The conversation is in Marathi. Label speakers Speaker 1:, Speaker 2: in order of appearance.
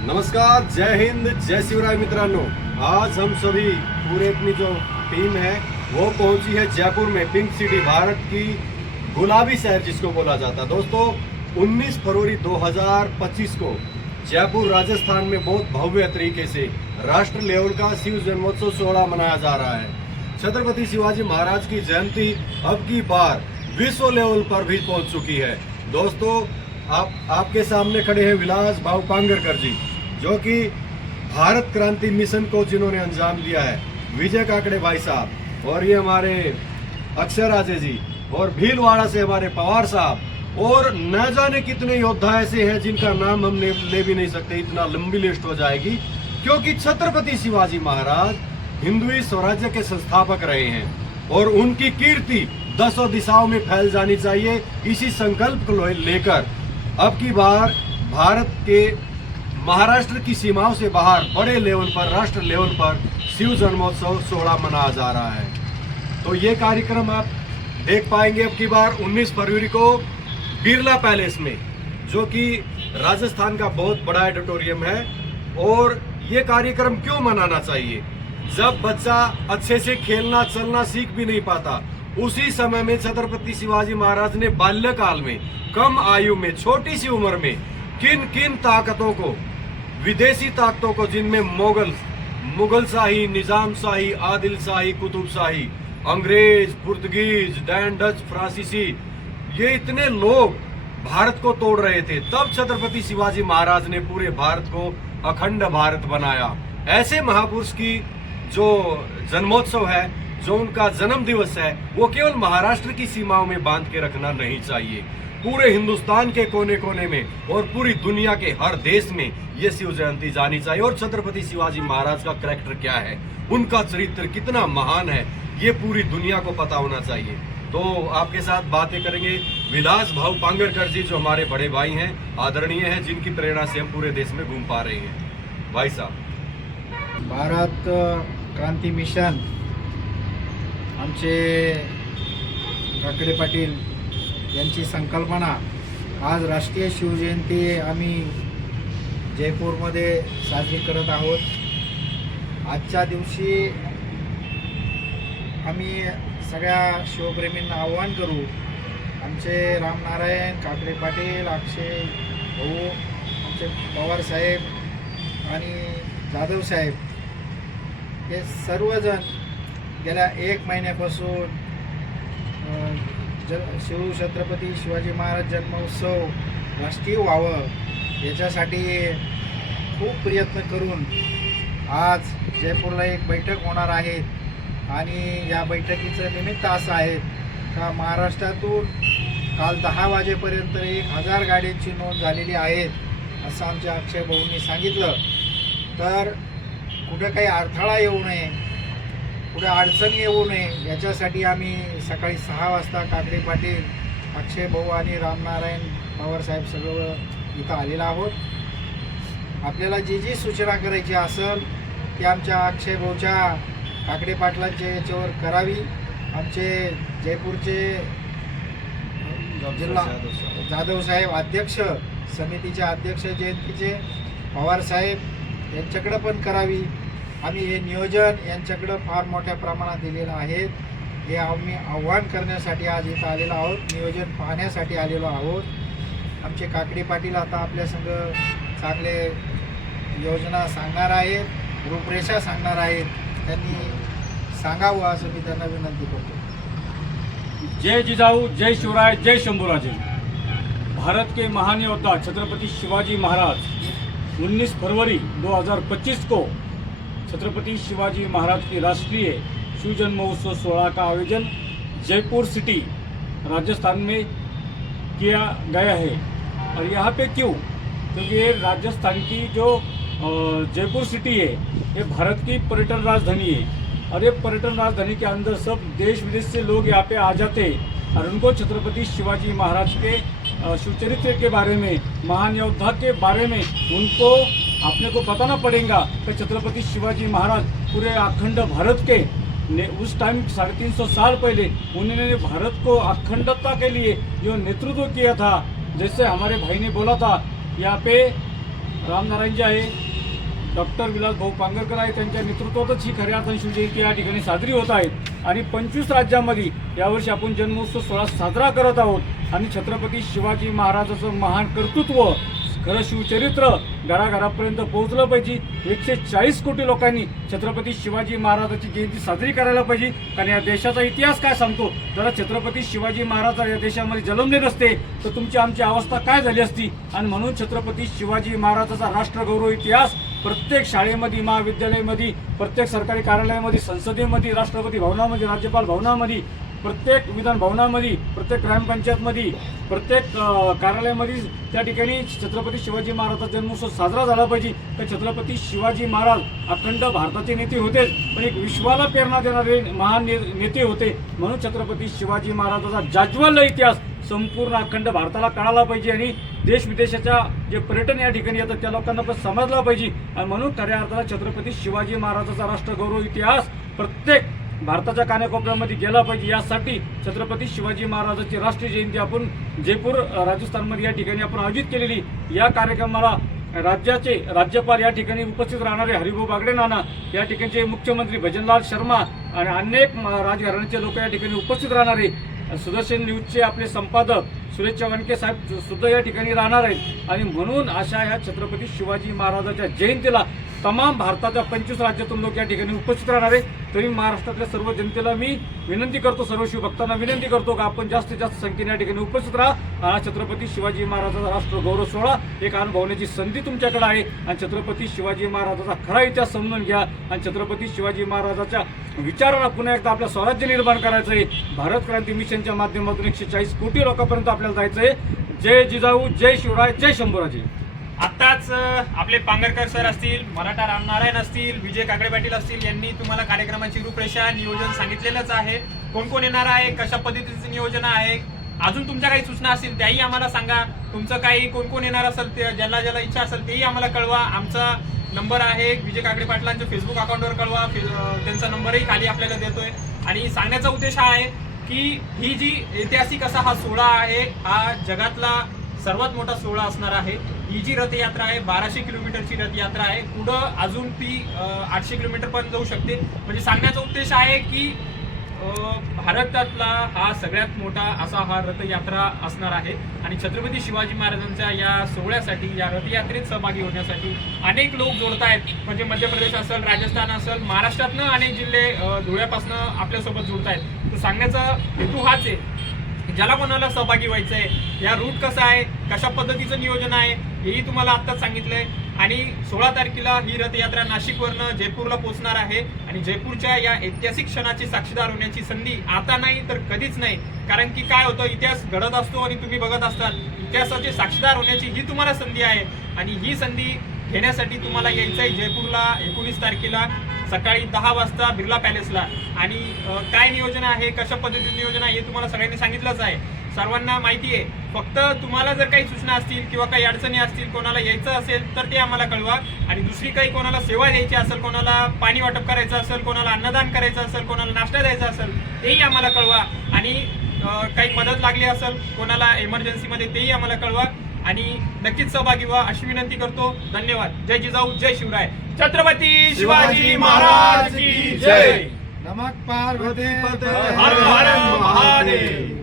Speaker 1: नमस्कार, जय हिंद, जय शिवराय मित्रांनो। आज हम सभी पूरे अपनी जो टीम है, वो पहुँची है जयपुर में पिंक सिटी भारत की गुलाबी शहर जिसको बोला जाता है। दोस्तों 19 फरवरी 2025 को जयपुर राजस्थान में बहुत भव्य तरीके से राष्ट्र लेवल का शिव जन्मोत्सव सोहरा मनाया जा रहा है। छत्रपति शिवाजी महाराज की जयंती अब की बार विश्व लेवल पर भी पहुँच चुकी है। दोस्तों, आप, आपके सामने खड़े हैं विलास भाव पांगरकर जी। जो कि भारत क्रांति मिशन को जिन्होंने अंजाम दिया है विजय काकड़े भाई साहब और ये हमारे अक्षर राजे जी और भीलवाड़ा से हमारे पवार साहब और न जाने कितने योद्धा ऐसे हैं जिनका नाम हम ले, भी नहीं सकते इतना लंबी लिस्ट हो जाएगी क्योंकि छत्रपति शिवाजी महाराज हिंदुई स्वराज्य के संस्थापक रहे हैं और उनकी कीर्ति दसों दिशाओं में फैल जानी चाहिए इसी संकल्प को लेकर। अब की बार भारत के महाराष्ट्र की सीमाओं से बाहर बड़े लेवल पर, राष्ट्र लेवल पर शिव जन्मोत्सव सोहरा मनाया जा रहा है। तो ये कार्यक्रम आप देख पाएँगे अब की बार 19 फरवरी को बिरला पैलेस में, जो कि राजस्थान का बहुत बड़ा ऑडिटोरियम है, और ये कार्यक्रम क्यों मनाना चाहिए? जब बच्चा अच्छे से खेलना, चलना सीख भी नहीं पाता, उसी समय में छत्रपति शिवाजी महाराज ने बाल्यकाल में, कम आयु में, छोटी सी उम्र में किन किन ताकतों को विदेशी ताकतों को जिनमें मुगल मुगल शाही निज़ाम शाही आदिल शाही कुतुब शाही अंग्रेज़, पुर्तगीज, डैन, डच, फ्रांसीसी, ये इतने लोग भारत को तोड़ रहे थे। तब छत्रपति शिवाजी महाराज ने पूरे भारत को अखंड भारत बनाया। ऐसे महापुरुष की जो जन्मोत्सव है, जो उनका जन्म दिवस है, वो केवल महाराष्ट्र की सीमाओं में बाँध के रखना नहीं चाहिए। पूरे हिंदुस्तान के कोने कोने में और पूरी दुनिया के हर देश में ये शिव जयंती जानी चाहिए। और छत्रपति शिवाजी महाराज का करेक्टर क्या है? उनका चरित्र कितना महान है? ये पूरी दुनिया को पता होना चाहिए। तो आपके साथ बातें करेंगे विलास भाऊ पांगरकर जी, जो हमारे बड़े भाई हैं, आदरणीय हैं, जिनकी प्रेरणा से हम पूरे देश में घूम पा रहे हैं। भाई साहब।
Speaker 2: भारत क्रांति मिशन, आमचे काकडे पाटील यांची संकल्पना. आज राष्ट्रीय शिवजयंती आम्ही जयपूरमध्ये साजरी करत आहोत. आजच्या दिवशी आम्ही सगळ्या शिवप्रेमींना आव्हान करू. आमचे रामनारायण काकडे पाटील अक्षय भाऊ आमचे पवार साहेब आणि जाधव साहेब. हे सर्वजण गेल्या एक महिन्यापासून ज शिवछत्रपती शिवाजी महाराज जन्मोत्सव राष्ट्रीय व्हावं याच्यासाठी खूप प्रयत्न करून आज जयपूरला एक बैठक होणार आहे. आणि या बैठकीचं निमित्त असं आहे का महाराष्ट्रातून काल दहा वाजेपर्यंत एक हजार गाड्यांची नोंद झालेली आहे असं आमच्या अक्षय भाऊंनी सांगितलं. तर कुठं काही अडथळा येऊ नये कुठे अडचण येऊ नये. याच्यासाठी आम्ही सकाळी सहा वाजता काकडे पाटील अक्षय भाऊ आणि रामनारायण पवारसाहेब सगळं इथं आलेलो आहोत. आपल्याला जी जी सूचना करायची असेल ती आमच्या अक्षय भाऊच्या काकडे पाटलांच्या याच्यावर करावी. आमचे जयपूरचे जिल्हा जाधव साहेब अध्यक्ष समितीचे अध्यक्ष जयंतीचे पवार साहेब यांच्याकडं पण करावी. आम्ही हे नियोजन यांच्याकडं फार मोठ्या प्रमाणात दिलेलं आहे. हे आम्ही आव्हान करण्यासाठी आज इथं आलेलो आहोत. नियोजन पाहण्यासाठी आलेलो आहोत. आमचे काकडी पाटील आता आपल्यासंग चांगले योजना सांगणार आहेत रूपरेषा सांगणार आहेत. त्यांनी सांगावं असं मी त्यांना विनंती करतो.
Speaker 3: जय जिजाऊ जय शिवराय जय शंभूराजे. भारत के महान योद्धा छत्रपति शिवाजी महाराज 19 फरवरी 2025 को छत्रपति शिवाजी महाराज की राष्ट्रीय शिव जन्मोत्सव सोलह का आयोजन जयपुर सिटी, राजस्थान में किया गया है। और यहाँ पे क्यों? क्योंकि ये राजस्थान की जो जयपुर सिटी है, ये भारत की पर्यटन राजधानी है। और ये पर्यटन राजधानी के अंदर सब देश विदेश से लोग यहाँ पे आ जाते हैं। और उनको छत्रपति शिवाजी महाराज के शिवचरित्र के बारे में, महान योद्धा के बारे में उनको अपने को बताना पड़ेगा कि छत्रपति शिवाजी महाराज पूरे अखंड भारत के ने उस टाइम साढ़े तीन सौ साल पहले उन्होंने भारत को अखंडता के लिए जो नेतृत्व किया था जैसे हमारे भाई ने बोला था यहाँ पे रामनारायणजी आहे डॉक्टर विलास भाऊ पांगरकर आहे त्यांच्या नेतृत्वातच ही खऱ्या अर्थाने शिवजयंती या ठिकाणी साजरी होत आहे. आणि पंचवीस राज्यामध्ये यावर्षी आपण जन्मोत्सव सोहळा साजरा करत आहोत. आणि छत्रपती शिवाजी महाराजाचं महान कर्तृत्व खरं शिवचरित्र घराघरापर्यंत पोहोचलं पाहिजे. एकशे चाळीस कोटी लोकांनी छत्रपती शिवाजी महाराजाची जयंती साजरी करायला पाहिजे. कारण या देशाचा इतिहास काय सांगतो? जरा छत्रपती शिवाजी महाराज या देशामध्ये जन्मले नसते तर तुमची आमची अवस्था काय झाली असती? आणि म्हणून छत्रपती शिवाजी महाराजाचा राष्ट्रगौरव इतिहास प्रत्येक शाळेमध्ये महाविद्यालयामध्ये प्रत्येक सरकारी कार्यालयामध्ये संसदेमध्ये राष्ट्रपती भवनामध्ये राज्यपाल भवनामध्ये प्रत्येक विधान भवनामध्ये प्रत्येक ग्रामपंचायतमध्ये प्रत्येक कार्यालयामध्ये त्या ठिकाणी छत्रपती शिवाजी महाराजाचा जन्मोत्सव साजरा झाला पाहिजे. तर छत्रपती शिवाजी महाराज अखंड भारताचे नेते होतेच पण एक विश्वाला प्रेरणा देणारे महान ने- नेते होते. म्हणून छत्रपती शिवाजी महाराजाचा जाज्वल इतिहास संपूर्ण अखंड भारताला कळाला पाहिजे आणि देश विदेशाच्या जे पर्यटन या ठिकाणी येतात त्या लोकांना पण समजला पाहिजे. आणि म्हणून खऱ्या अर्थाला छत्रपती शिवाजी महाराजाचा राष्ट्रगौरव इतिहास प्रत्येक भारताच्या कानाकोपऱ्यामध्ये गेला पाहिजे. यासाठी छत्रपती शिवाजी महाराजांची राष्ट्रीय जयंती आपण जयपूर राजस्थानमध्ये या ठिकाणी आपण आयोजित केलेली. या कार्यक्रमाला राज्याचे राज्यपाल या ठिकाणी उपस्थित राहणारे हरिभाऊ बागडे नाना या ठिकाणचे मुख्यमंत्री भजनलाल शर्मा आणि अनेक राजघराण्याचे लोक या ठिकाणी उपस्थित राहणारे. सुदर्शन न्यूजचे आपले संपादक सुरेश चव्हाणके साहेब सुद्धा या ठिकाणी राहणार आहेत. आणि म्हणून अशा ह्या छत्रपती शिवाजी महाराजाच्या जयंतीला तमाम भारताच्या पंचवीस राज्यातून लोक या ठिकाणी उपस्थित राहणार आहे तरी महाराष्ट्रातल्या सर्व जनतेला मी विनंती करतो सर्व शिवभक्तांना विनंती करतो की आपण जास्तीत जास्त संख्येने या ठिकाणी उपस्थित राहा. हा छत्रपती शिवाजी महाराजाचा राष्ट्रगौरव सोहळा एक अनुभवण्याची संधी तुमच्याकडे आहे. आणि छत्रपती शिवाजी महाराजाचा खरा इतिहास समजून घ्या. आणि छत्रपती शिवाजी महाराजाच्या विचारांना पुन्हा एकदा आपलं स्वराज्य निर्माण करायचं आहे भारत क्रांती मिशनच्या माध्यमातून एकशे चाळीस कोटी लोकांपर्यंत आपल्याला जायचंय. जय जिजाऊ जय शिवराय जय शंभूराजे.
Speaker 4: आत्ताच आपले पांगरकर सर असतील मराठा रामनारायण असतील विजय काकडे पाटील असतील यांनी तुम्हाला कार्यक्रमाची रूपरेषा नियोजन सांगितलेलंच आहे. कोण कोण येणार आहे कशा पद्धतीचं नियोजन आहे अजून तुमच्या काही सूचना असतील त्याही आम्हाला सांगा. तुमचं काही कोण कोण येणार असेल ते ज्याला ज्याला इच्छा असेल तेही आम्हाला कळवा. आमचा नंबर आहे विजय काकडे पाटलांच्या फेसबुक अकाउंटवर कळवा. त्यांचा नंबरही खाली आपल्याला देतोय. आणि सांगण्याचा उद्देश हा आहे की ही जी ऐतिहासिक असा हा सोहळा आहे हा जगातला सर्वात मोठा सोहळा असणार आहे. ही जी रथयात्रा आहे बाराशे किलोमीटरची रथयात्रा आहे. पुढं अजून ती आठशे किलोमीटर पण जाऊ शकते. म्हणजे सांगण्याचा उद्देश आहे की भारतातला हा सगळ्यात मोठा असा हा रथयात्रा असणार आहे. आणि छत्रपती शिवाजी महाराजांच्या या सोहळ्यासाठी या रथयात्रेत सहभागी होण्यासाठी अनेक लोक जोडत आहेत. म्हणजे मध्य प्रदेश असेल राजस्थान असेल महाराष्ट्रातनं अनेक जिल्हे धुळ्यापासनं आपल्यासोबत जोडत आहेत. तर सांगण्याचा हेतू हाच आहे ज्याला कोणाला सहभागी व्हायचं आहे या रूट कसा आहे कशा पद्धतीचं नियोजन आहे हेही तुम्हाला आत्ताच सांगितलंय. आणि सोळा तारखेला ही रथयात्रा नाशिकवरनं जयपूरला पोहोचणार आहे. आणि जयपूरच्या या ऐतिहासिक क्षणाची साक्षीदार होण्याची संधी आता नाही तर कधीच नाही. कारण की काय होतं इतिहास घडत असतो आणि तुम्ही बघत असतात. इतिहासाचे साक्षीदार होण्याची ही तुम्हाला संधी आहे. आणि ही संधी घेण्यासाठी तुम्हाला यायचं आहे जयपूरला एकोणीस तारखेला सकाळी दहा वाजता बिर्ला पॅलेसला. आणि काय नियोजन आहे कशा पद्धतीचं नियोजन आहे हे तुम्हाला सगळ्यांनी सांगितलंच आहे. सर्वांना माहिती आहे. फक्त तुम्हाला जर काही सूचना असतील किंवा काही अडचणी असतील कोणाला यायचं असेल तर ते आम्हाला कळवा. आणि दुसरी काही कोणाला सेवा द्यायची असेल कोणाला पाणी वाटप करायचं असेल कोणाला अन्नदान करायचं असेल कोणाला नाश्ता द्यायचा असेल तेही आम्हाला कळवा. आणि काही मदत लागली असेल कोणाला इमर्जन्सीमध्ये तेही आम्हाला कळवा. आणि नक्कीच सहभागी व्हा अशी विनंती करतो. धन्यवाद. जय जिजाऊ जय शिवराय. छत्रपती शिवाजी महाराज की जय.
Speaker 2: नमक पार्वती
Speaker 1: पते
Speaker 4: हर हर महादेव.